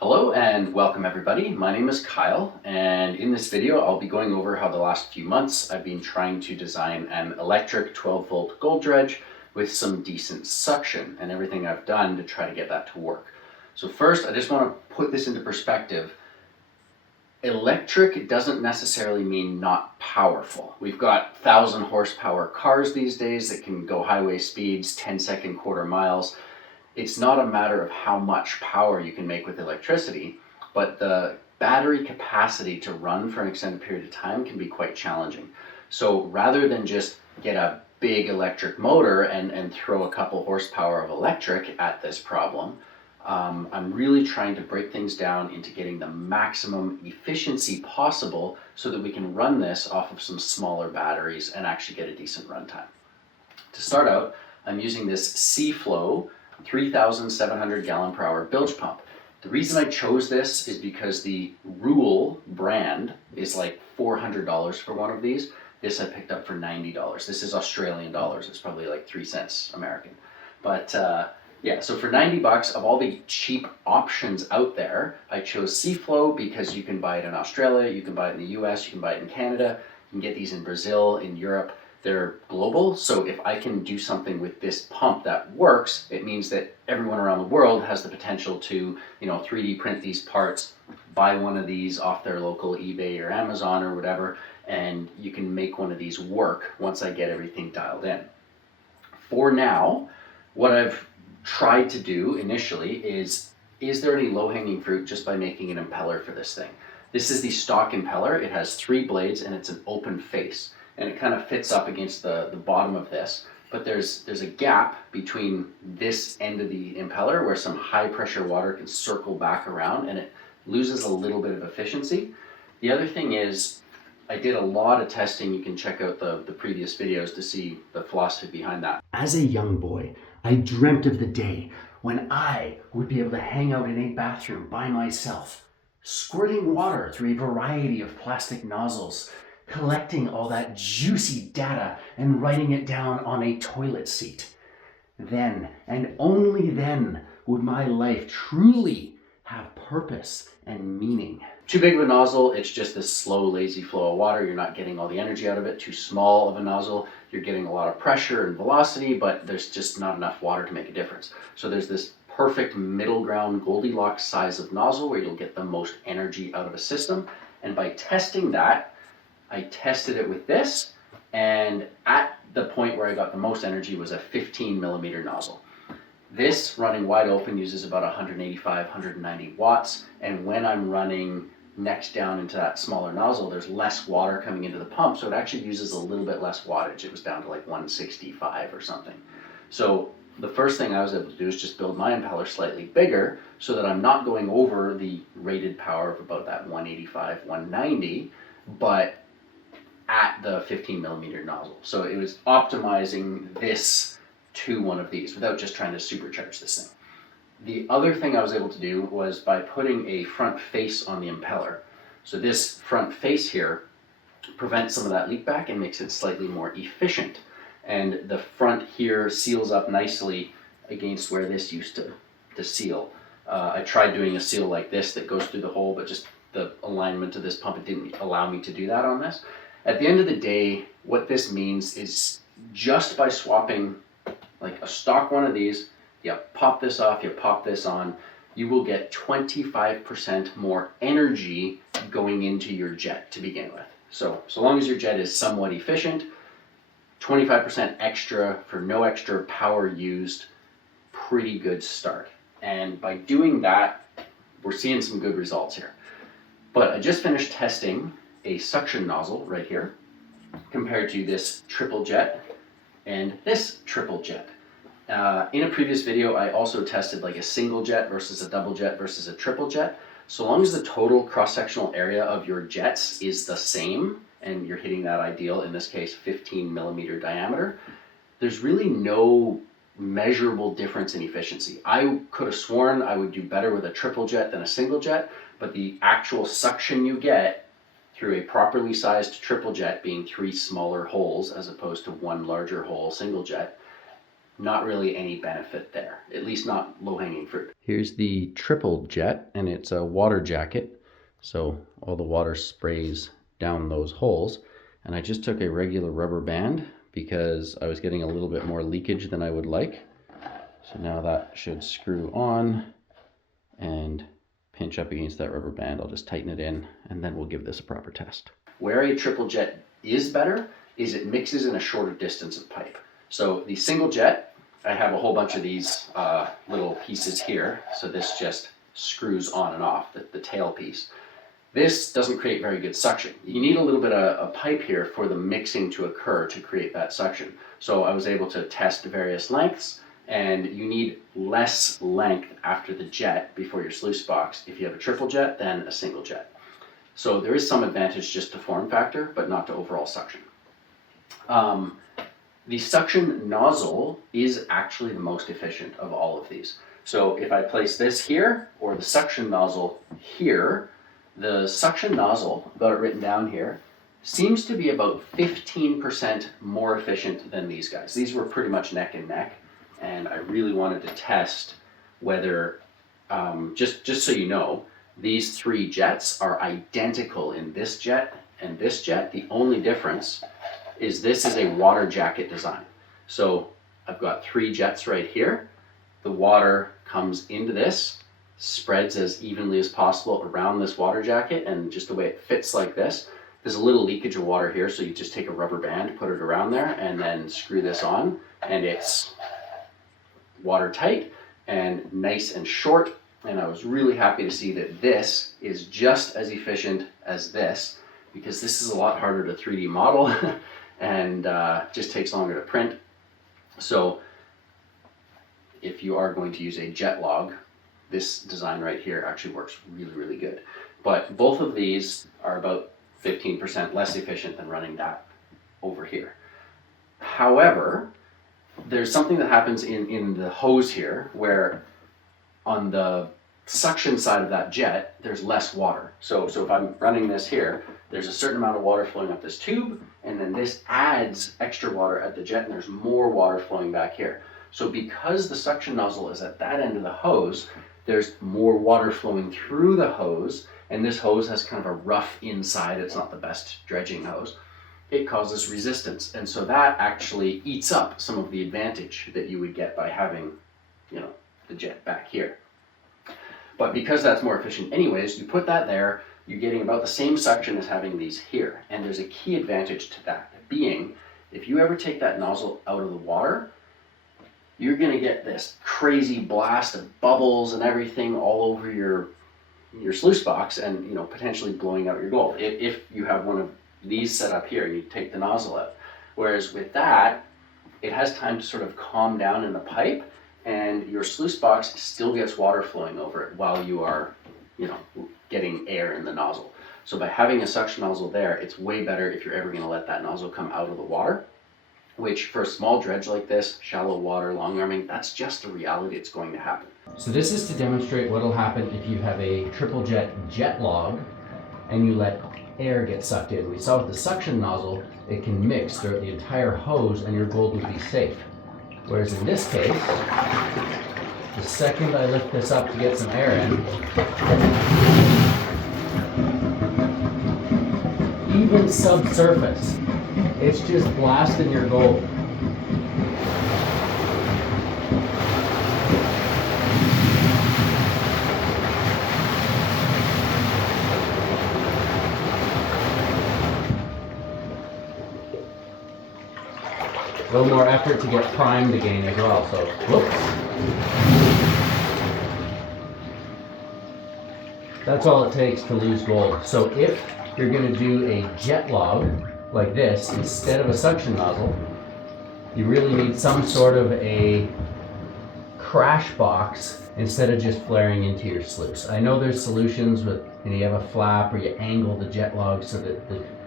Hello and welcome everybody. My name is Kyle, and in this video I'll be going over how the last few months I've been trying to design an electric 12-volt gold dredge with some decent suction and everything I've done to try to get that to work. So first, I just want to put this into perspective. Electric doesn't necessarily mean not powerful. We've got 1,000 horsepower cars these days that can go highway speeds, 10-second quarter miles. It's not a matter of how much power you can make with electricity, but the battery capacity to run for an extended period of time can be quite challenging. So rather than just get a big electric motor and throw a couple horsepower of electric at this problem, I'm really trying to break things down into getting the maximum efficiency possible so that we can run this off of some smaller batteries and actually get a decent runtime. To start out, I'm using this Seaflow 3,700 gallon per hour bilge pump. The reason I chose this is because the Rule brand is like $400 for one of these. This I picked up for $90. This is Australian dollars. It's probably like 3 cents American. But yeah, so for 90 bucks, of all the cheap options out there, I chose Seaflow because you can buy it in Australia, you can buy it in the US, you can buy it in Canada, you can get these in Brazil, in Europe. They're global, so if I can do something with this pump that works, it means that everyone around the world has the potential to, 3D print these parts, buy one of these off their local eBay or Amazon or whatever, and you can make one of these work once I get everything dialed in. For now, what I've tried to do initially is there any low-hanging fruit just by making an impeller for this thing? This is the stock impeller. It has 3 blades and it's an open face. And it kind of fits up against the bottom of this. But there's a gap between this end of the impeller where some high pressure water can circle back around and it loses a little bit of efficiency. The other thing is, I did a lot of testing. You can check out the previous videos to see the philosophy behind that. As a young boy, I dreamt of the day when I would be able to hang out in a bathroom by myself, squirting water through a variety of plastic nozzles, collecting all that juicy data and writing it down on a toilet seat. Then, and only then, would my life truly have purpose and meaning. Too big of a nozzle, it's just this slow, lazy flow of water. You're not getting all the energy out of it. Too small of a nozzle, you're getting a lot of pressure and velocity, but there's just not enough water to make a difference. So there's this perfect middle ground Goldilocks size of nozzle where you'll get the most energy out of a system. And by testing that, I tested it with this, and at the point where I got the most energy was a 15 millimeter nozzle. This running wide open uses about 185, 190 watts, and when I'm running next down into that smaller nozzle, there's less water coming into the pump, so it actually uses a little bit less wattage. It was down to like 165 or something. So the first thing I was able to do is just build my impeller slightly bigger so that I'm not going over the rated power of about that 185, 190, but at the 15 millimeter nozzle. So it was optimizing this to one of these without just trying to supercharge this thing. The other thing I was able to do was by putting a front face on the impeller. So this front face here prevents some of that leak back and makes it slightly more efficient. And the front here seals up nicely against where this used to seal. I tried doing a seal like this that goes through the hole, but just the alignment of this pump, it didn't allow me to do that on this. At the end of the day, what this means is just by swapping like a stock one of these, you pop this off, you pop this on, you will get 25% more energy going into your jet to begin with. So long as your jet is somewhat efficient, 25% extra for no extra power used, pretty good start. And by doing that, we're seeing some good results here. But I just finished testing a suction nozzle right here compared to this triple jet and this triple jet. In a previous video, I also tested like a single jet versus a double jet versus a triple jet. So long as the total cross-sectional area of your jets is the same, and you're hitting that ideal, in this case 15 millimeter diameter, there's really no measurable difference in efficiency. I could have sworn I would do better with a triple jet than a single jet, but the actual suction you get through a properly sized triple jet, being 3 smaller holes as opposed to 1 larger hole single jet, not really any benefit there, at least not low-hanging fruit. Here's the triple jet, and it's a water jacket, so all the water sprays down those holes. And I just took a regular rubber band because I was getting a little bit more leakage than I would like. So now that should screw on and pinch up against that rubber band. I'll just tighten it in, and then we'll give this a proper test. Where a triple jet is better is it mixes in a shorter distance of pipe. So the single jet, I have a whole bunch of these little pieces here. So this just screws on and off, the tail piece. This doesn't create very good suction. You need a little bit of a pipe here for the mixing to occur to create that suction. So I was able to test various lengths, and you need less length after the jet before your sluice box if you have a triple jet than a single jet. So there is some advantage just to form factor, but not to overall suction. The suction nozzle is actually the most efficient of all of these. So if I place this here, or the suction nozzle here, the suction nozzle, got it written down here, seems to be about 15% more efficient than these guys. These were pretty much neck and neck, and I really wanted to test whether, just so you know, these three jets are identical in this jet and this jet. The only difference is this is a water jacket design. So I've got three jets right here. The water comes into this, spreads as evenly as possible around this water jacket, and just the way it fits like this. There's a little leakage of water here, so you just take a rubber band, put it around there, and then screw this on, and it's watertight and nice and short. And I was really happy to see that this is just as efficient as this, because this is a lot harder to 3D model and just takes longer to print. So if you are going to use a jet log, this design right here actually works really, really good. But both of these are about 15% less efficient than running that over here. However, there's something that happens in the hose here where on the suction side of that jet, there's less water. So if I'm running this here, there's a certain amount of water flowing up this tube, and then this adds extra water at the jet, and there's more water flowing back here. So because the suction nozzle is at that end of the hose, there's more water flowing through the hose, and this hose has kind of a rough inside. It's not the best dredging hose. It causes resistance, and so that actually eats up some of the advantage that you would get by having, the jet back here. But because that's more efficient anyways, you put that there, you're getting about the same suction as having these here. And there's a key advantage to that, being if you ever take that nozzle out of the water, you're gonna get this crazy blast of bubbles and everything all over your sluice box, and potentially blowing out your gold if you have one of these set up here and you take the nozzle out. Whereas with that, it has time to sort of calm down in the pipe, and your sluice box still gets water flowing over it while you are, getting air in the nozzle. So by having a suction nozzle there, it's way better if you're ever going to let that nozzle come out of the water, which for a small dredge like this, shallow water, long arming, that's just a reality. It's going to happen. So this is to demonstrate what will happen if you have a triple jet log and you let air get sucked in. We saw with the suction nozzle, it can mix throughout the entire hose and your gold would be safe. Whereas in this case, the second I lift this up to get some air in, even subsurface, it's just blasting your gold. A little more effort to get primed again as well, so whoops. That's all it takes to lose gold. So if you're going to do a jet log like this instead of a suction nozzle, you really need some sort of a crash box instead of just flaring into your sluice. I know there's solutions with, you have a flap or you angle the jet log so that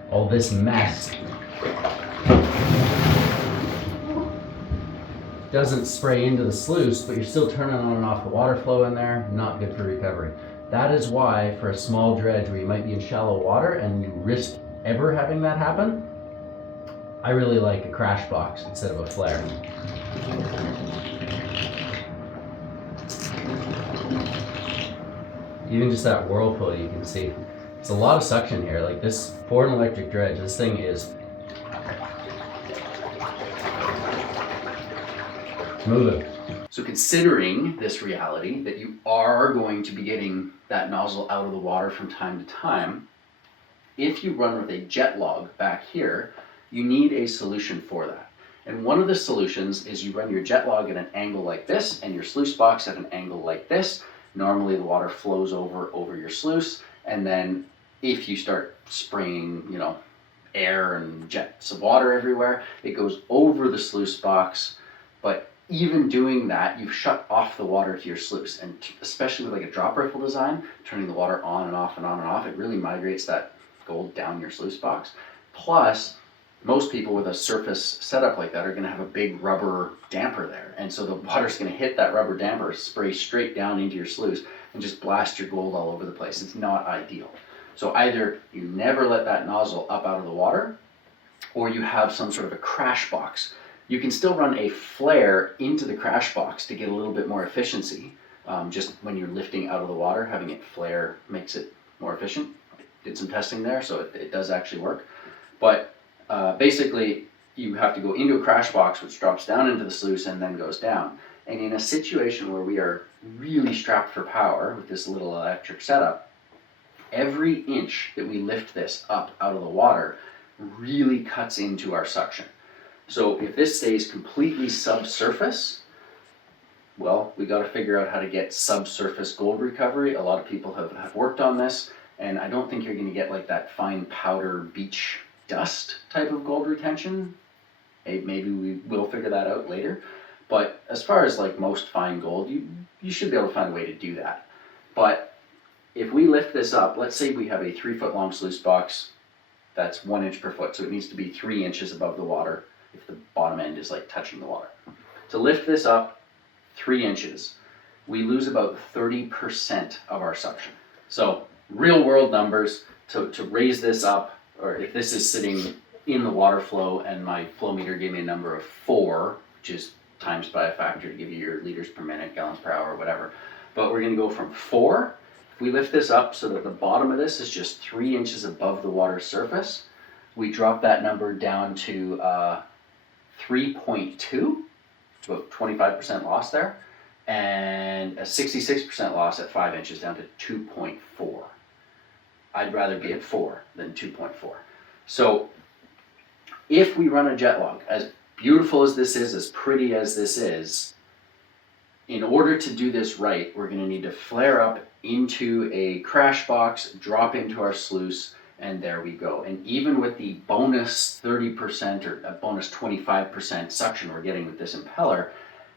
all this mess doesn't spray into the sluice, but you're still turning on and off the water flow in there. Not good for recovery. That is why for a small dredge where you might be in shallow water and you risk ever having that happen, I really like a crash box instead of a flare. Even just that whirlpool, you can see it's a lot of suction here. Like this, for an electric dredge, this thing is moving. So considering this reality that you are going to be getting that nozzle out of the water from time to time, if you run with a jet log back here, you need a solution for that. And one of the solutions is you run your jet log at an angle like this and your sluice box at an angle like this. Normally the water flows over your sluice, and then if you start spraying, you know, air and jets of water everywhere, it goes over the sluice box. But even doing that, you've shut off the water to your sluice, and especially with like a drop ripple design, turning the water on and off and on and off, it really migrates that gold down your sluice box. Plus, most people with a surface setup like that are going to have a big rubber damper there, and so the water's going to hit that rubber damper, spray straight down into your sluice, and just blast your gold all over the place. It's not ideal. So either you never let that nozzle up out of the water, or you have some sort of a crash box. You can still run a flare into the crash box to get a little bit more efficiency. Just when you're lifting out of the water, having it flare makes it more efficient. Did some testing there, so it does actually work. But basically, you have to go into a crash box, which drops down into the sluice and then goes down. And in a situation where we are really strapped for power with this little electric setup, every inch that we lift this up out of the water really cuts into our suction. So if this stays completely subsurface, well, we got to figure out how to get subsurface gold recovery. A lot of people have worked on this, and I don't think you're going to get like that fine powder beach dust type of gold retention. Maybe we will figure that out later. But as far as like most fine gold, you should be able to find a way to do that. But if we lift this up, let's say we have a 3 foot long sluice box that's 1 inch per foot, so it needs to be 3 inches above the water if the bottom end is like touching the water. To lift this up 3 inches, we lose about 30% of our suction. So real world numbers, to raise this up, or if this is sitting in the water flow and my flow meter gave me a number of 4, which is times by a factor to give you your liters per minute, gallons per hour, whatever. But we're gonna go from 4. If we lift this up so that the bottom of this is just 3 inches above the water surface, we drop that number down to 3.2, about 25% loss there, and a 66% loss at 5 inches down to 2.4. I'd rather be at 4 than 2.4. So if we run a jet log, as beautiful as this is, as pretty as this is, in order to do this right, we're going to need to flare up into a crash box, drop into our sluice, and there we go. And even with the bonus 30% or a bonus 25% suction we're getting with this impeller,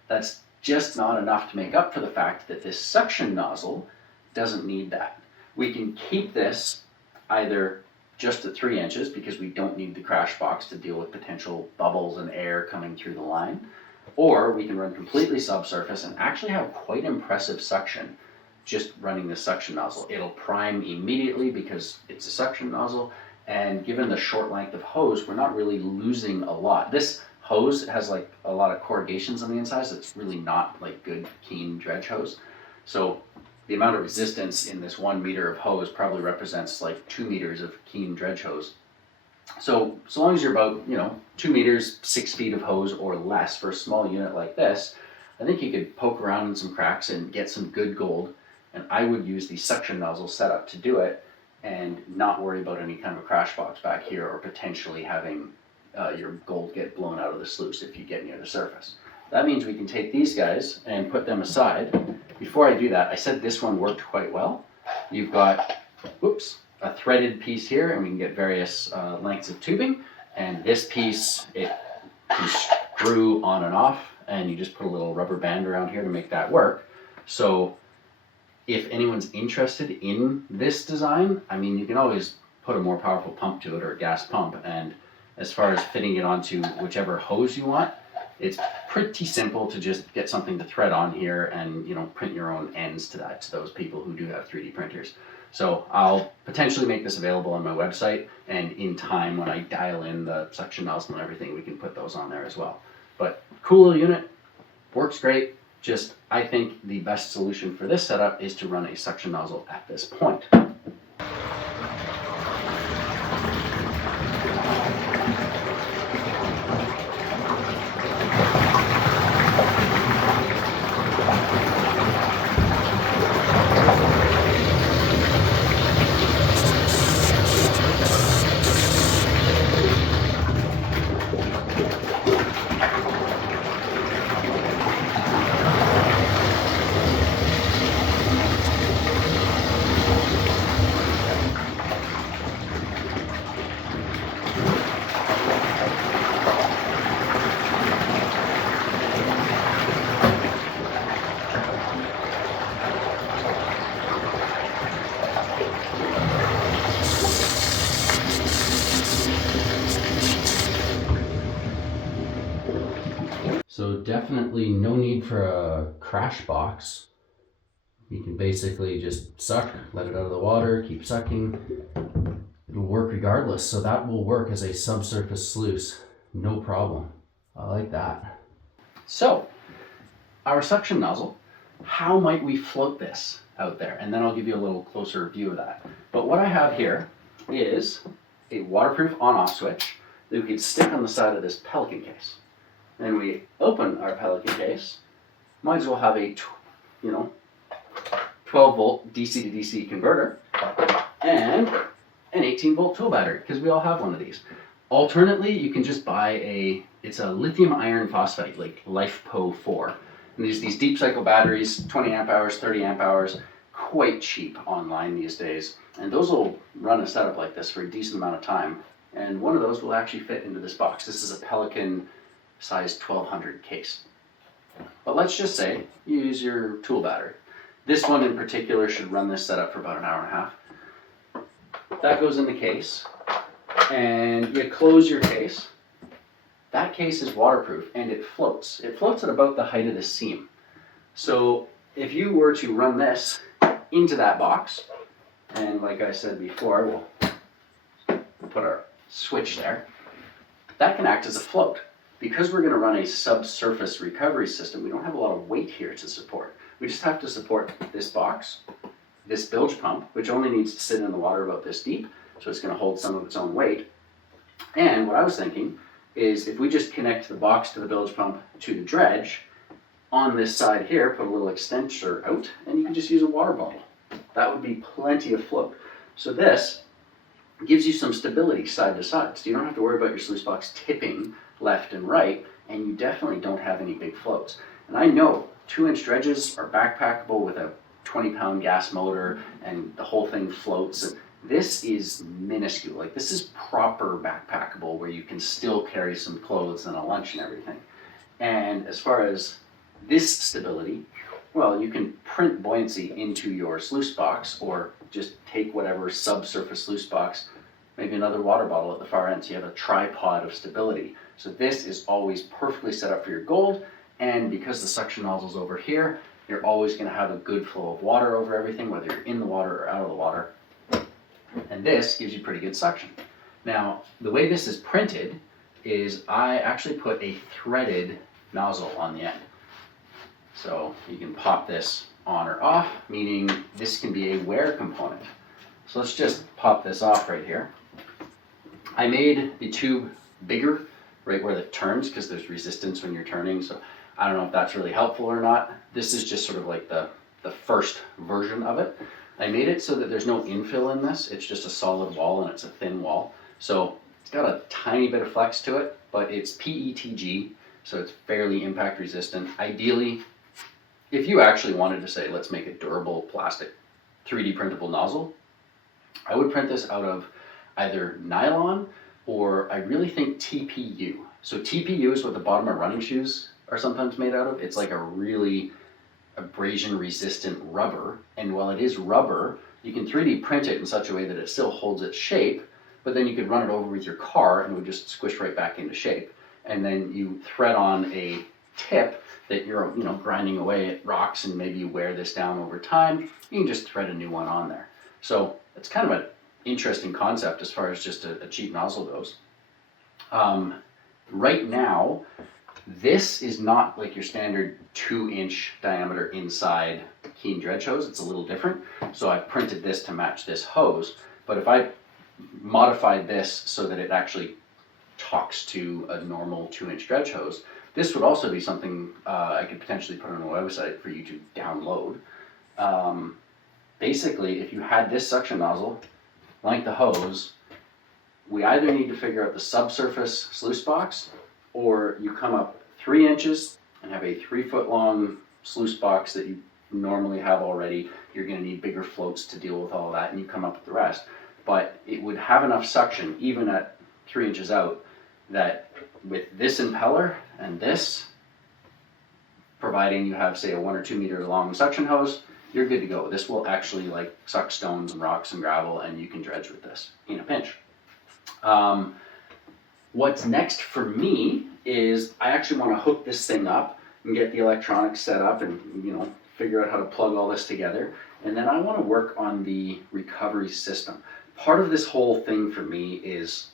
that's just not enough to make up for the fact that this suction nozzle doesn't need that. We can keep this either just at 3 inches because we don't need the crash box to deal with potential bubbles and air coming through the line, or we can run completely subsurface and actually have quite impressive suction just running the suction nozzle. It'll prime immediately because it's a suction nozzle, and given the short length of hose, we're not really losing a lot. This hose has like a lot of corrugations on the inside, so it's really not like good, keen dredge hose. So the amount of resistance in this 1 meter of hose probably represents like 2 meters of keen dredge hose. So long as you're about, 2 meters, 6 feet of hose or less for a small unit like this, I think you could poke around in some cracks and get some good gold. And I would use the suction nozzle setup to do it and not worry about any kind of a crash box back here or potentially having your gold get blown out of the sluice if you get near the surface. That means we can take these guys and put them aside. Before I do that, I said this one worked quite well. You've got, a threaded piece here, and we can get various lengths of tubing. And this piece, it can screw on and off, and you just put a little rubber band around here to make that work. So if anyone's interested in this design, I mean, you can always put a more powerful pump to it or a gas pump. And as far as fitting it onto whichever hose you want, It's pretty simple to just get something to thread on here and, you know, print your own ends to that, to those people who do have 3D printers. So I'll potentially make this available on my website, and in time when I dial in the suction nozzle and everything, we can put those on there as well. But cool little unit, works great. Just, I think the best solution for this setup is to run a suction nozzle at this point. So definitely no need for a crash box. You can basically just suck, let it out of the water, keep sucking. It'll work regardless. So that will work as a subsurface sluice, no problem. I like that. So our suction nozzle, how might we float this out there? And then I'll give you a little closer view of that. But what I have here is a waterproof on-off switch that we could stick on the side of this Pelican case. Then we open our Pelican case, might as well have a 12 volt DC to DC converter and an 18 volt tool battery, because we all have one of these. Alternately, you can just buy it's a lithium iron phosphate, like LifePo4. And there's these deep cycle batteries, 20 amp hours, 30 amp hours, quite cheap online these days. And those will run a setup like this for a decent amount of time. And one of those will actually fit into this box. This is a Pelican size 1200 case. But let's just say you use your tool battery. This one in particular should run this setup for about an hour and a half. That goes in the case, and you close your case. That case is waterproof and it floats. It floats at about the height of the seam. So if you were to run this into that box, and like I said before, we'll put our switch there, that can act as a float. Because we're going to run a subsurface recovery system, we don't have a lot of weight here to support. We just have to support this box, this bilge pump, which only needs to sit in the water about this deep, so it's going to hold some of its own weight. And what I was thinking is if we just connect the box to the bilge pump to the dredge, on this side here, put a little extensor out, and you can just use a water bottle. That would be plenty of float. So this gives you some stability side to side, so you don't have to worry about your sluice box tipping left and right, and you definitely don't have any big floats. And I know 2-inch dredges are backpackable with a 20-pound gas motor, and the whole thing floats. This is minuscule. Like, this is proper backpackable where you can still carry some clothes and a lunch and everything. And as far as this stability, well, you can print buoyancy into your sluice box, or just take whatever subsurface sluice box, maybe another water bottle at the far end, so you have a tripod of stability. So this is always perfectly set up for your gold, and because the suction nozzle's over here, you're always going to have a good flow of water over everything, whether you're in the water or out of the water. And this gives you pretty good suction. Now, the way this is printed is I actually put a threaded nozzle on the end. So you can pop this on or off, meaning this can be a wear component. So let's just pop this off right here. I made the tube bigger right where it turns because there's resistance when you're turning, so I don't know if that's really helpful or not. This is just sort of like the first version of it. I made it so that there's no infill in this. It's just a solid wall and it's a thin wall. So it's got a tiny bit of flex to it, but it's PETG, so it's fairly impact resistant. Ideally, if you actually wanted to say, let's make a durable plastic 3D printable nozzle, I would print this out of either nylon or I really think TPU. So TPU is what the bottom of running shoes are sometimes made out of. It's like a really abrasion resistant rubber, and while it is rubber, you can 3D print it in such a way that it still holds its shape, but then you could run it over with your car and it would just squish right back into shape. and then you thread on a tip that you're grinding away at rocks, and maybe you wear this down over time. You can just thread a new one on there. So it's kind of an interesting concept as far as just a cheap nozzle goes. Right now, this is not like your standard 2-inch diameter inside Keen dredge hose. It's a little different. So I've printed this to match this hose. But if I modified this so that it actually talks to a normal 2-inch dredge hose, this would also be something I could potentially put on a website for you to download. Basically, if you had this suction nozzle, like the hose, we either need to figure out the subsurface sluice box, or you come up 3 inches and have a 3-foot long sluice box that you normally have already. You're going to need bigger floats to deal with all that, and you come up with the rest. But it would have enough suction, even at 3 inches out, that with this impeller and this, providing you have, say, a 1 or 2 meter long suction hose, you're good to go. This will actually like suck stones and rocks and gravel, and you can dredge with this in a pinch. What's next for me is I actually want to hook this thing up and get the electronics set up and figure out how to plug all this together. And then I want to work on the recovery system. Part of this whole thing for me is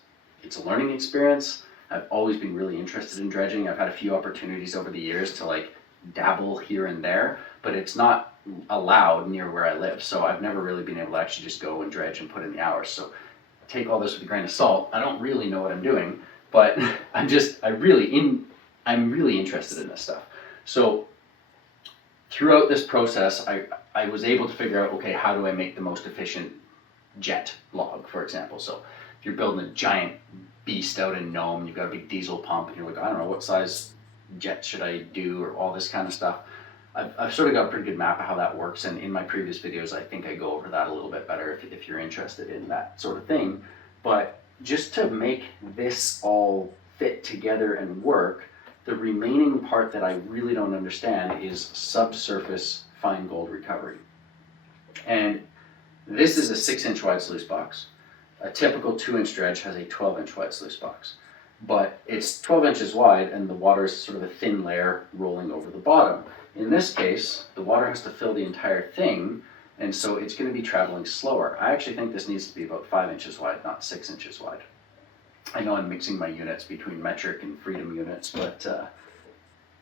it's a learning experience. I've always been really interested in dredging. I've had a few opportunities over the years to like dabble here and there, but it's not allowed near where I live. So I've never really been able to actually just go and dredge and put in the hours. So take all this with a grain of salt. I don't really know what I'm doing, but I'm really interested in this stuff. So throughout this process, I was able to figure out, okay, how do I make the most efficient jet log, for example? So if you're building a giant beast out in Nome, you've got a big diesel pump, and you're like, I don't know, what size jet should I do, or all this kind of stuff. I've sort of got a pretty good map of how that works, and in my previous videos, I think I go over that a little bit better if you're interested in that sort of thing. But just to make this all fit together and work, the remaining part that I really don't understand is subsurface fine gold recovery. And this is a 6-inch wide sluice box. A typical 2-inch dredge has a 12-inch wide sluice box. But it's 12 inches wide, and the water is sort of a thin layer rolling over the bottom. In this case, the water has to fill the entire thing, and so it's going to be traveling slower. I actually think this needs to be about 5 inches wide, not 6 inches wide. I know I'm mixing my units between metric and freedom units, but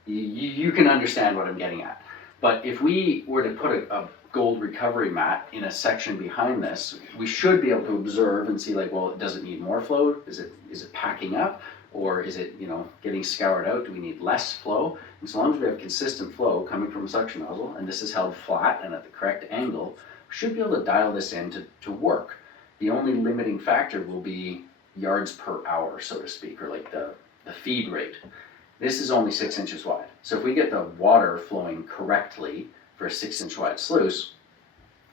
you can understand what I'm getting at. But if we were to put a gold recovery mat in a section behind this, we should be able to observe and see, like, well, does it need more flow? Is it packing up? Or is it, getting scoured out? Do we need less flow? And so long as we have consistent flow coming from a suction nozzle, and this is held flat and at the correct angle, we should be able to dial this in to work. The only limiting factor will be yards per hour, so to speak, or like the feed rate. This is only 6 inches wide. So if we get the water flowing correctly for a 6-inch wide sluice,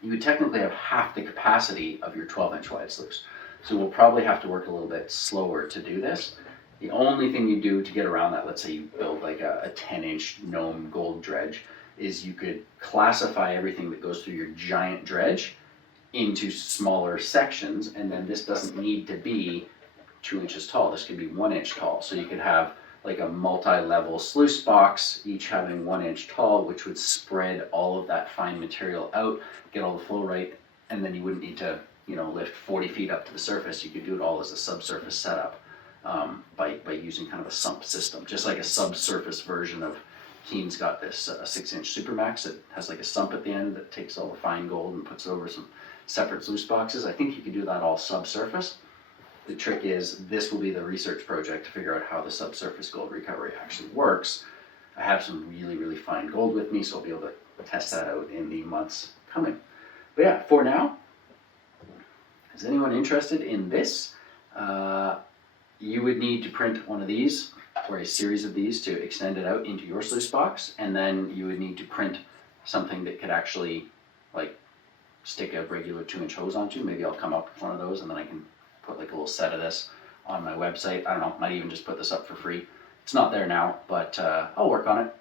you would technically have half the capacity of your 12-inch wide sluice. So we'll probably have to work a little bit slower to do this. The only thing you do to get around that, let's say you build like a 10-inch Nome gold dredge, is you could classify everything that goes through your giant dredge into smaller sections, and then this doesn't need to be 2 inches tall. This could be 1 inch tall. So you could have like a multi-level sluice box, each having 1 inch tall, which would spread all of that fine material out, get all the flow right, and then you wouldn't need to, lift 40 feet up to the surface. You could do it all as a subsurface setup by using kind of a sump system, just like a subsurface version of Keen's got this 6-inch Supermax that has like a sump at the end that takes all the fine gold and puts it over some separate sluice boxes. I think you could do that all subsurface. The trick is, this will be the research project to figure out how the subsurface gold recovery actually works. I have some really, really fine gold with me, so I'll be able to test that out in the months coming. But yeah, for now, is anyone interested in this? You would need to print one of these, or a series of these, to extend it out into your sluice box, and then you would need to print something that could actually like stick a regular 2-inch hose onto. Maybe I'll come up with one of those, and then I can put like a little set of this on my website. I don't know, might even just put this up for free. It's not there now, but I'll work on it.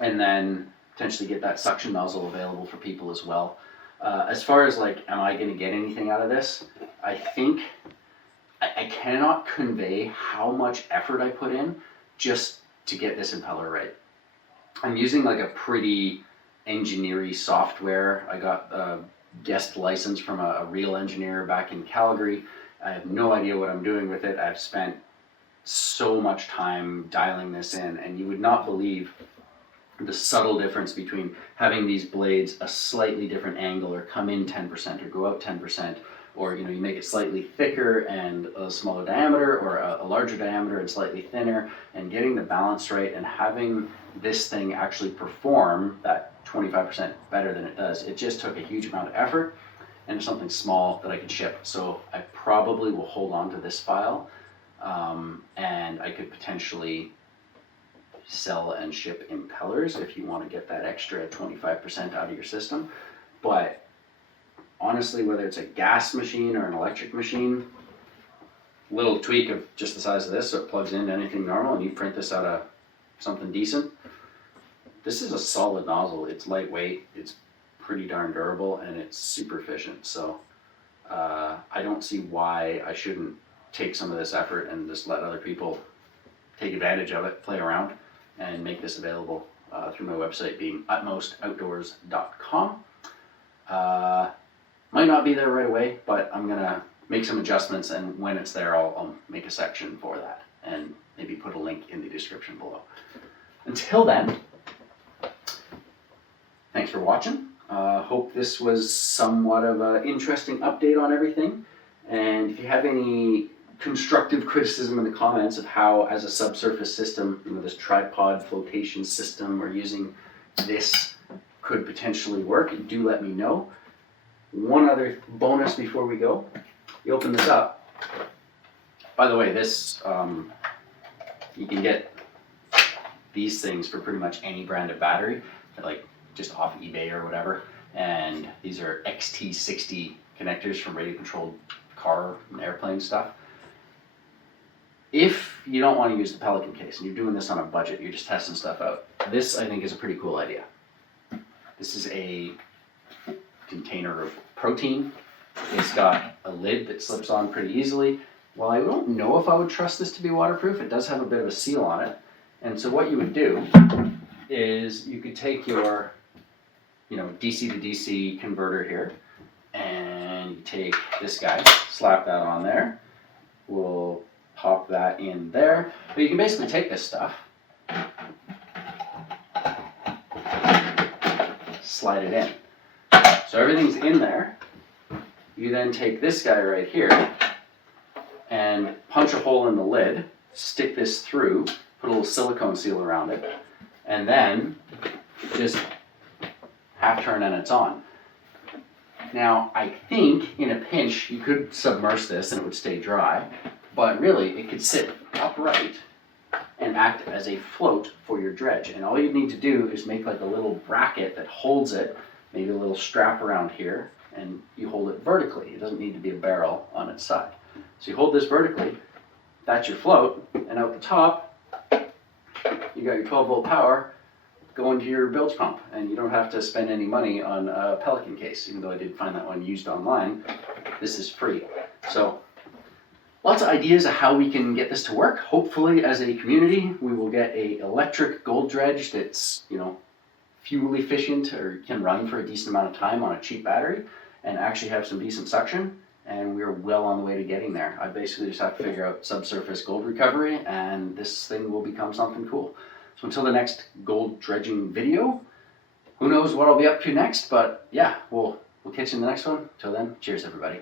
And then potentially get that suction nozzle available for people as well. As far as like, am I going to get anything out of this? I think I cannot convey how much effort I put in just to get this impeller right. I'm using like a pretty engineering software. I got a guest license from a real engineer back in Calgary. I have no idea what I'm doing with it. I've spent so much time dialing this in, and you would not believe the subtle difference between having these blades a slightly different angle, or come in 10% or go out 10%, or you make it slightly thicker and a smaller diameter, or a larger diameter and slightly thinner, and getting the balance right and having this thing actually perform that 25% better than it does. It just took a huge amount of effort, and it's something small that I could ship. So I probably will hold on to this file, and I could potentially sell and ship impellers if you want to get that extra 25% out of your system. But honestly, whether it's a gas machine or an electric machine, little tweak of just the size of this so it plugs into anything normal, and you print this out of something decent. This is a solid nozzle. It's lightweight, it's pretty darn durable, and it's super efficient. So I don't see why I shouldn't take some of this effort and just let other people take advantage of it, play around, and make this available through my website, being utmostoutdoors.com. Might not be there right away, but I'm gonna make some adjustments, and when it's there, I'll make a section for that and maybe put a link in the description below. Until then, thanks for watching. Hope this was somewhat of an interesting update on everything. And if you have any constructive criticism in the comments of how, as a subsurface system, this tripod flotation system we're using, this could potentially work, do let me know. One other bonus before we go: you open this up. By the way, this you can get these things for pretty much any brand of battery, like just off eBay or whatever. And these are XT60 connectors from radio controlled car and airplane stuff. If you don't want to use the Pelican case and you're doing this on a budget, you're just testing stuff out, this I think is a pretty cool idea. This is a container of protein. It's got a lid that slips on pretty easily. Well, I don't know if I would trust this to be waterproof. It does have a bit of a seal on it. And so what you would do is you could take your DC to DC converter here, and you take this guy, slap that on there. We'll pop that in there. But you can basically take this stuff, slide it in. So everything's in there. You then take this guy right here and punch a hole in the lid, stick this through, put a little silicone seal around it, and then just half turn and it's on. Now, I think in a pinch you could submerge this and it would stay dry, but really it could sit upright and act as a float for your dredge. And all you need to do is make like a little bracket that holds it, maybe a little strap around here, and you hold it vertically. It doesn't need to be a barrel on its side. So you hold this vertically, that's your float, and out the top, you got your 12-volt power going to your bilge pump, and you don't have to spend any money on a Pelican case, even though I did find that one used online. This is free. So lots of ideas of how we can get this to work. Hopefully, as a community, we will get a electric gold dredge that's, fuel efficient or can run for a decent amount of time on a cheap battery and actually have some decent suction. And we're well on the way to getting there. I basically just have to figure out subsurface gold recovery, and this thing will become something cool. So until the next gold dredging video, who knows what I'll be up to next, but yeah, we'll catch you in the next one. Till then, cheers everybody.